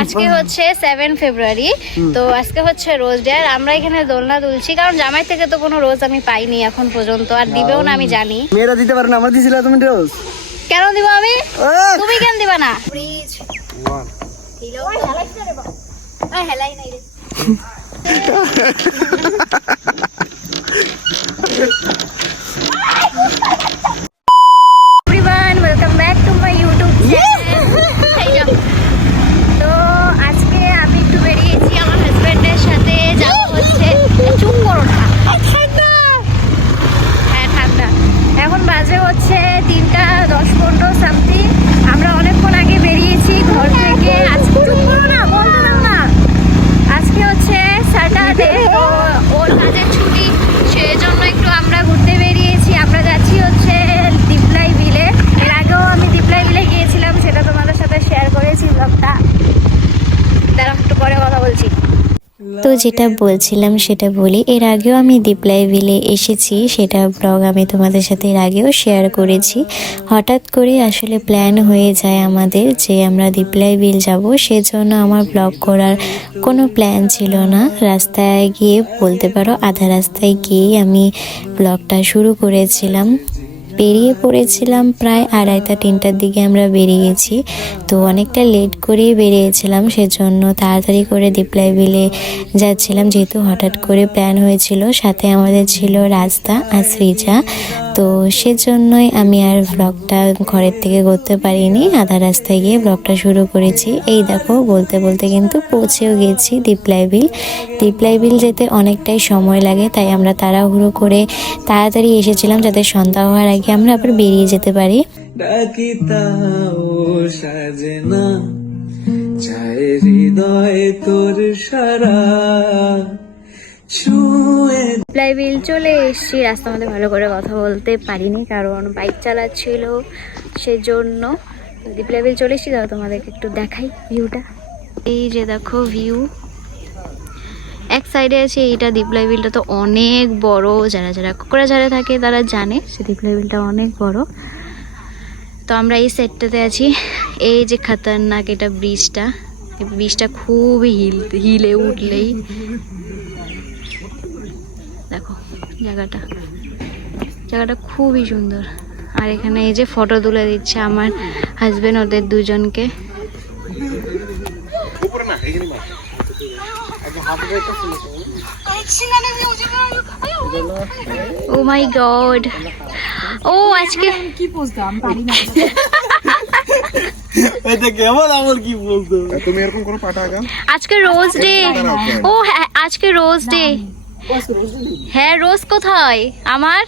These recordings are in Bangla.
আজকে হচ্ছে 7 ফেব্রুয়ারি। তো আজকে হচ্ছে রোজ ডে, আর আমরা এখানে দোলনা দুলছি কারণ জামাই থেকে তো কোনো রোজ আমি পাইনি এখন পর্যন্ত, আর দিবেও না আমি জানি। মেয়েরা দিতে পারে না, আমরা দিছিলা তুমি রোজ। কেন দিব আমি? তুমি কেন দিবা না? প্লিজ হিলো ওই হেলাই না রে বাবা, ওই হেলাই নাই রে। Everyone, welcome back to my YouTube channel. তো আজকে আমি একটু বেরিয়েছি আমার হাজবেন্ডের সাথে, যাওয়া হচ্ছে। চুপ করো না, ঠান্ডা। হ্যাঁ ঠান্ডা। এখন বাজে হচ্ছে 3:10-15 সামথিং। আমরা অনেকক্ষণ আগে বেরিয়েছি ঘর থেকে। আজকে চুপ করো না, বলতে দাও না। আজকে হচ্ছে স্যাটারডে, তো ওর কাজের ছুটি, সেই জন্য একটু আমরা ঘুরতে বেরিয়েছি। আমরা যাচ্ছি হচ্ছে দীপলাই বিলে। এর আগেও আমি দীপলাই বিলে গিয়েছিলাম, সেটা তোমাদের সাথে শেয়ার করেছি ব্লগটা। তারা একটু পরে কথা বলছি। তো যেটা বলছিলাম সেটা বলি, এর আগেও আমি দীপলাই বিলে এসেছি, সেটা ব্লগ আমি তোমাদের সাথে এর আগেও শেয়ার করেছি। হঠাৎ করে আসলে প্ল্যান হয়ে যায় আমাদের যে আমরা দীপলাই বিল যাব, সেজন্য আমার ব্লগ করার কোনো প্ল্যান ছিল না। রাস্তায় গিয়ে বলতে পারো আধা রাস্তায় গিয়ে আমি ব্লগটা শুরু করেছিলাম। বেরিয়ে পড়েছিলাম প্রায় 2:30-3টার দিকে আমরা বেরিয়েছি। তো অনেকটা লেট করেই বেরিয়েছিলাম, সেজন্য তাড়াতাড়ি করে দীপলাই বিলে যাচ্ছিলাম, যেহেতু হঠাৎ করে প্ল্যান হয়েছিল। সাথে আমাদের ছিল রাস্তা আর সৃজা, তো সেজন্যই আমি আর ব্লগটা ঘরের থেকে করতে পারিনি। আধা রাস্তায় গিয়ে ব্লগটা শুরু করেছি। এই দেখো বলতে বলতে কিন্তু পৌঁছেও গেছি দীপলাই বিল। দীপলাই বিল যেতে অনেকটাই সময় লাগে, তাই আমরা তাড়াহুড়ো করে তাড়াতাড়ি এসেছিলাম যাতে সন্ধ্যা হওয়ার আগে আমরা আবার বেরিয়ে যেতে পারি। দীপলাই বিল চলে এসেছি। রাস্তার মধ্যে ভালো করে কথা বলতে পারিনি কারণ বাইক চালাচ্ছিল, সেজন্য। দীপলাই বিল চলে এসেছি, তাও তোমাদেরকে একটু দেখাই ভিউটা। এই যে দেখো ভিউ, এক সাইডে আছে এইটা দীপলাই বিলটা, তো অনেক বড়। যারা যারা কোকড়াঝাড়ে থাকে তারা জানে সে দীপলাই বিলটা অনেক বড়। তো আমরা এই সাইডটাতে আছি। এই যে খতরনাক এটা ব্রিজটা, এই ব্রিজটা খুবই হিলে উঠলেই দেখো জায়গাটা খুবই সুন্দর। আর এখানে এই যে ফটো তুলে দিচ্ছে আমার হাজবেন্ড ওদের দুজনকে। ও মাই গড, ও আজকে কি বুঝলাম পারি না। এটা কেমন আমার কি বলতো, তুমি এরকম কোনো পাটা গান। আজকে রোজ ডে। ও হ্যাঁ, আজকে রোজ ডে। হ্যাঁ, রোজ কোথায় আমার?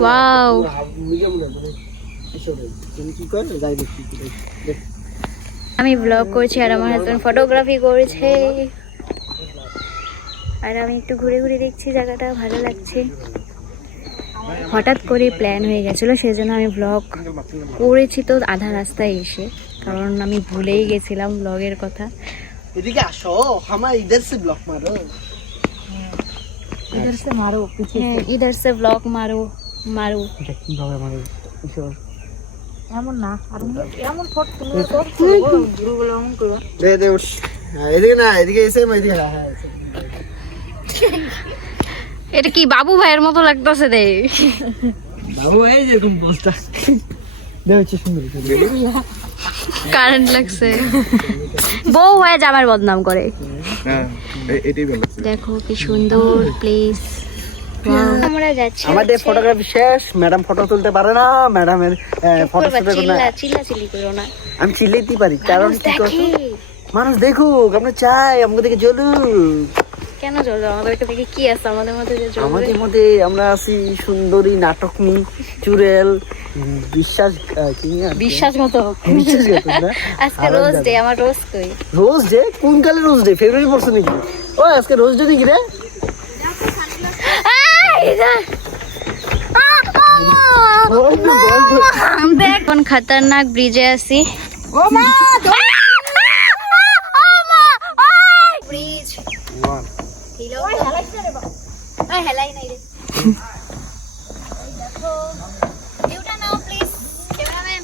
ওয়াও, আমি ব্লগ করছি আর আমার হাজবেন্ড ফটোগ্রাফি করেছে, আর আমি একটু ঘুরে ঘুরে দেখছি জায়গাটা, ভালো লাগছে। হঠাৎ করে প্ল্যান হয়ে গেছিলো, সেজন্য আমি ব্লগ করেছি তো আধা রাস্তায় এসে, কারণ আমি ভুলেই গেছিলাম ব্লগের কথা। এদিকে আসো, আমার ইধার সে ব্লগ মারো, इधर से मारो पीछे से, इधर से ब्लॉक मारो मारो। এটা কি ভাবে মারো এমন না, আর এমন ফট তুমি তো গুরুগুলো এমন করো। দে দে উঠ, এদিকে না, এদিকে এসে এদিকে। হ্যাঁ এটা কি বাবু ভাইয়ের মতো লাগতেছে রে। বাবু ভাই যেরকম পোস্টটা দে হচ্ছে সুন্দর কারেন্ট লাগছে। বউ হয়ে জামার বদনাম করে। হ্যাঁ এটাই ভালো। দেখো কি সুন্দর প্লেস। আমরা যাচ্ছি, আমাদের ফটোগ্রাফি শেষ। ম্যাডাম ফটো তুলতে পারে না, ম্যাডামের ফটো চিল্লাচিল্লি করো না। আমি চিল্লাইতে পারি, কারণ কি মানুষ দেখুক, আমরা চাই আমাদের দিকে জ্বলুক। কেন জ্বলবে? আমাদের দিকে কি আছে? আমাদের মধ্যে আমাদের মধ্যে আমরা আছি সুন্দরী, নাটকনি, চুড়েল, বিশ্বাসঘাতক না। আজকে রোজ ডে, আমার রোজ কই? Rose day? কোন কালে রোজ ডে? ফেব্রুয়ারি পড়ছে নাকি? ও আজকে রোজ ডে নাকি রে? এখন খতরনাক ব্রিজে আছি। ব্রিজ হিলো ওই হেলাই না রে বাবা, ওই হেলাই নাই রে। দেখো ভিউটা নাও প্লিজ ক্যামেরাম্যান।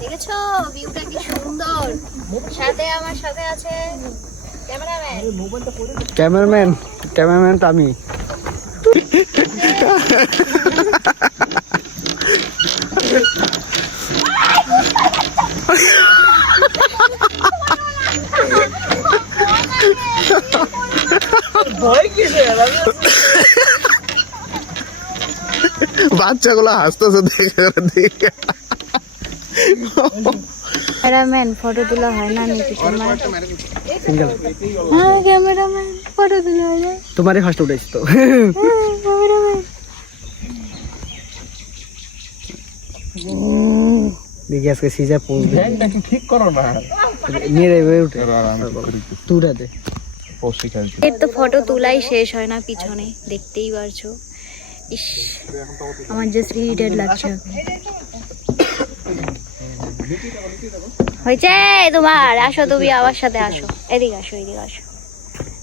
দেখেছো ভিউটা কি সুন্দর, সাথে আমার সাথে আছে ক্যামেরাম্যান। ক্যামেরাম্যান তো আমি। বাচ্চাগুলো হাসতেছে দেখে দেখে। ক্যামেরাম্যান ফটো তোলা হয় না নাকি তোমার? সিঙ্গেল। হ্যাঁ ক্যামেরাম্যান ফটো তোলা হয় না। তোমারই ফার্স্ট উঠেছি তো। ক্যামেরাম্যান দেখি আজকে সিজার পোজ দে। নাকি ঠিক করো না। নিয়ে রে উঠে তুরা দে। এর তো ফটো তোলাই শেষ হয় না, পিছনে দেখতেই পারছো। ইস আমার জাস্ট ইরিটেট লাগছে। হয়েছে তোমার, আসো তুমি আমার সাথে আসো, এদিকে আসো এদিকে আসো।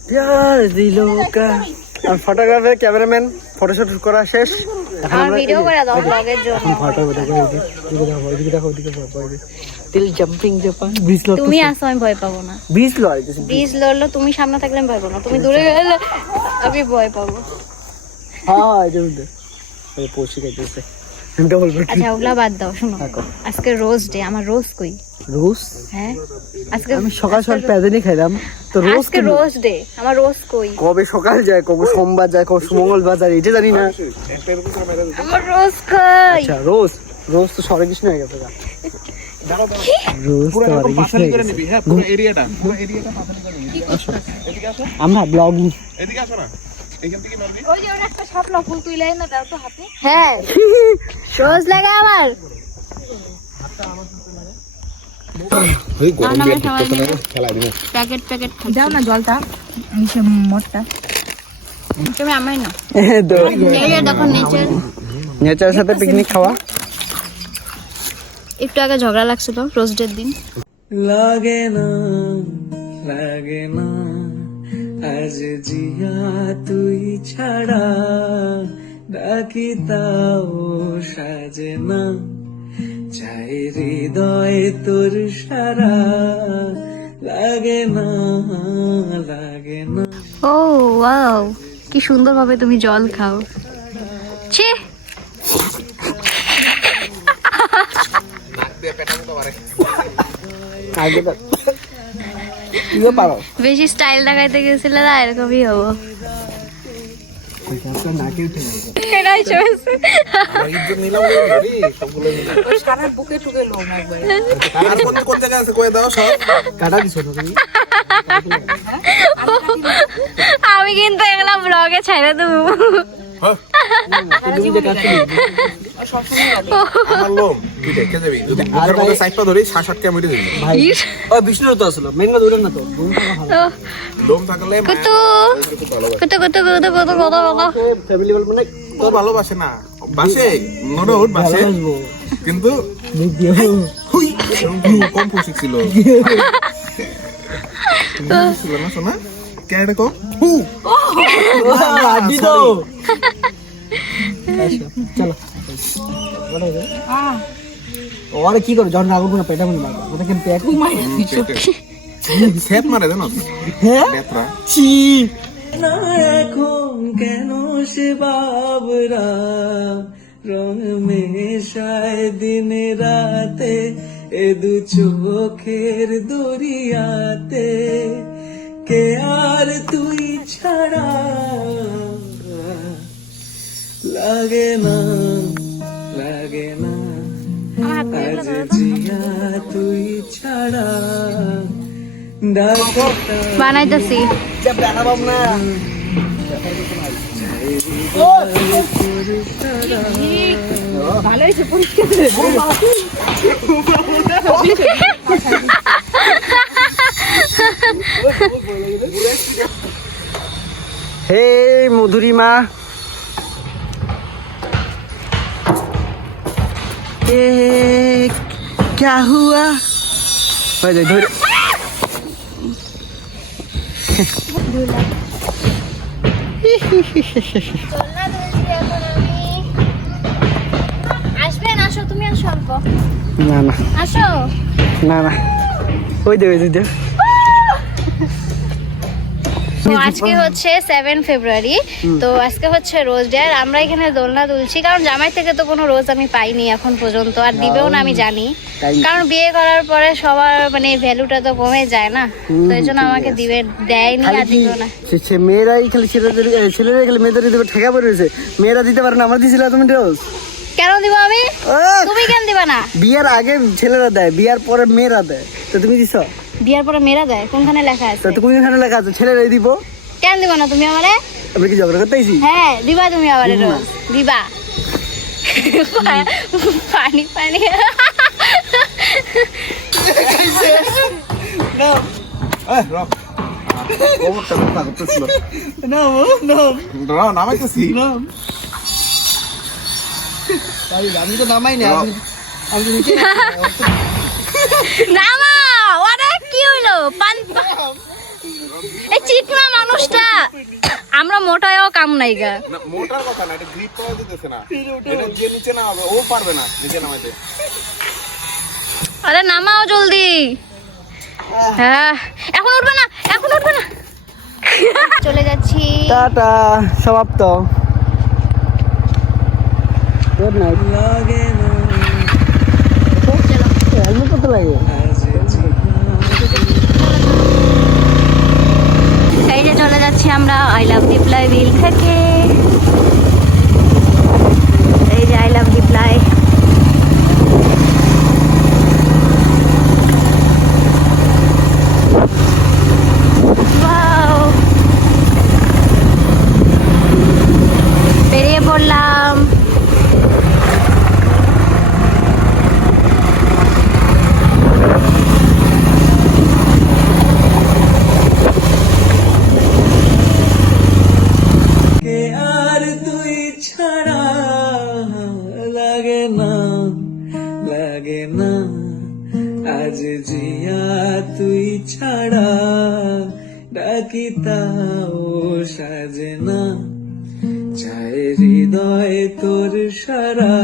প্যার দিলো কা। আর ফটোগ্রাফার ক্যামেরাম্যান ফটোশুট করা শেষ। আমার ভিডিও করে দাও ব্লগের জন্য। ফটো দেখো এদিকে দেখো তিল জাম্পিং জাপান ব্রিজ লড়। তুমি আসো, আমি ভয় পাবো না। ব্রিজ লড় ব্রিজ লড়লো, তুমি সামনে থাকলে আমি ভয় পাবো না, তুমি দূরে গেলে আমি ভয় পাবো। হ্যাঁ জলদি এই পোস্ট করতেছে ডবল ব্রেক। আচ্ছা ওগুলা বাদ দাও, শোনো আজকে রোজ ডে, আমার রোজ কই? রোজ? হ্যাঁ আজকে আমি সকাল সকাল প্যাজেনি খাইলাম তো। রোজ আজকে রোজ ডে, আমার রোজ কই? কবে সকাল যায়, কবে সোমবার যায়, কবে মঙ্গলবার যায়, এটা জানি না। আমার রোজ কই? আচ্ছা রোজ রোজ তো সরে কৃষ্ণ হয়ে গেছে। রোজ তো সরে কৃষ্ণ হয়ে গেছে। হ্যাঁ পুরো এরিয়াটা পাতালি করে নিবি। এদিকে আসো, আমরা ব্লগিং। এদিকে আসো না, এইখান থেকে মারবি। ওই যে ওর একটা স্বপ্ন ফুল তুইলে না দাও তো হাতে। হ্যাঁ রোজ লাগে আমার। ওই গরম দিয়ে টিকটক করে খেলা দিন। প্যাকেট প্যাকেট যাও না জলটা এই সব মোটটা তুমি আমায় না তো নেচার দেখো, নেচার। নেচারের সাথে পিকনিক খাওয়া। একটু আগে ঝগড়া লাগছিল রোজ ডের দিন। লাগে না আজ জিয়া তুই ছাড়া, ডাকি তাও সাজে না, চাই হৃদয় তোর সারা, লাগে না। ও ওয়াও, কি সুন্দর ভাবে তুমি জল খাও। ছি বেশি স্টাইল দেখাইতে গেছিলে না, এরকমই হবো। এটাই চলছে। সারার বুকে টুকে লোম একবার আর কোন জায়গায় আছে কয়ে দাও সব। কাটা দিছো না তুমি? আমি কিন্তু এগুলা ব্লগে ছেড়ে দেবো। আমার লোম তুই দেখে যাবি, যদি মুখের মধ্যে সাইডটা ধরি 7-8 কেমন দিবি। ভাই ও বিষ্ণুর তো আসলো মেন কথা না তো। লোম থাকলে কুতু কুতু কুতু কুতু কুতু কুতু কুতু। ফ্যামিলি বলবো না তো ভালোবাসে না, বাসে নো ডাউট বাসে, কিন্তু হুই কম খুশি ছিল। ছিল না শোনা কেন কো হু আড্ডি তো। চলো ওরা কি করো যখন রাগুন না পেটা মনে মারবো ওটা কেন পেট সেট মারে জানো হ্যাঁ বেতরা চি না এখন কেন সে বাবরা রং মেশায় দিন রাতে এ দু চোখের দরিয়াতে কে আর তুই ছাড়া লাগে না আজ জিয়া তুই ছাড়া বানাইতেছি। ভালো হয়েছে হে মধুরিমা क्या हुआ धर আসবো। না না আসো। না না, ওই দে তো আজকে হচ্ছে 7 ফেব্রুয়ারি, তো আজকে হচ্ছে রোজ ডে। আর আমরা এখানে দোলনা দুলছি, কারণ জামাই থেকে তো কোনো রোজ আমি পাইনি এখন পর্যন্ত, আর দিবেও না আমি জানি, কারণ বিয়ে করার পরে সবার মানে ভ্যালুটা তো কমে যায় না, তো এই জন্য আমাকে দেয়নি আর দিবেও না। মেয়েরাই খালি ছেলেরাই খালি মেয়েদের দিতে ঠেকা পড়ে রয়েছে, মেয়েরা দিতে পারে না। আমার দিয়েছিল তুমি রোজ? কেন দিব আমি? তুমি কেন দিবা না? বিয়ার আগে ছেলেরা দেয়, বিয়ার পরে মেয়েরা দেয়, তো তুমি দিছ? বিয়ার পরে মেয়েরা দেয়? কোনখানে লেখা আছে? তো কোনখানে লেখা আছে ছেলেরাই দিব? কেন দিবা না তুমি আমারে? আমি কি ঝগড়া করতেছি? হ্যাঁ দিবা তুমি আমারে রোজ দিবা। পানি পানি নামাইতেছি। আমি তো নামাই না, নামাও। আরে কি হইলো? এই চিকনা মানুষটা, আমরা মোটায়ও কাম নাই গা। না, মোটার কথা না, এটা গ্রিপ করা দিতেছে না। এটা যে নিচে নামাবে ও পারবে না নিচে নামাইতে। আরে নামাও জলদি। হ্যাঁ, এখন উঠবে না, এখন উঠবে না। চলে যাচ্ছি। টাটা, সমাপ্ত। Good night. লাগে না হেলমেট কত লাগে? এই যে চলে যাচ্ছি আমরা আই লাভ ডিপ্লাই বিল থেকে। এই যে আই লাভ ডিপ্লাই। বেরিয়ে পড়লাম। আর তুই ছাড়া লাগে না, লাগে না আজ জিয়া তুই ছাড়া, ডাকি তাও সাজে না, চায় হৃদয় তোর সারা।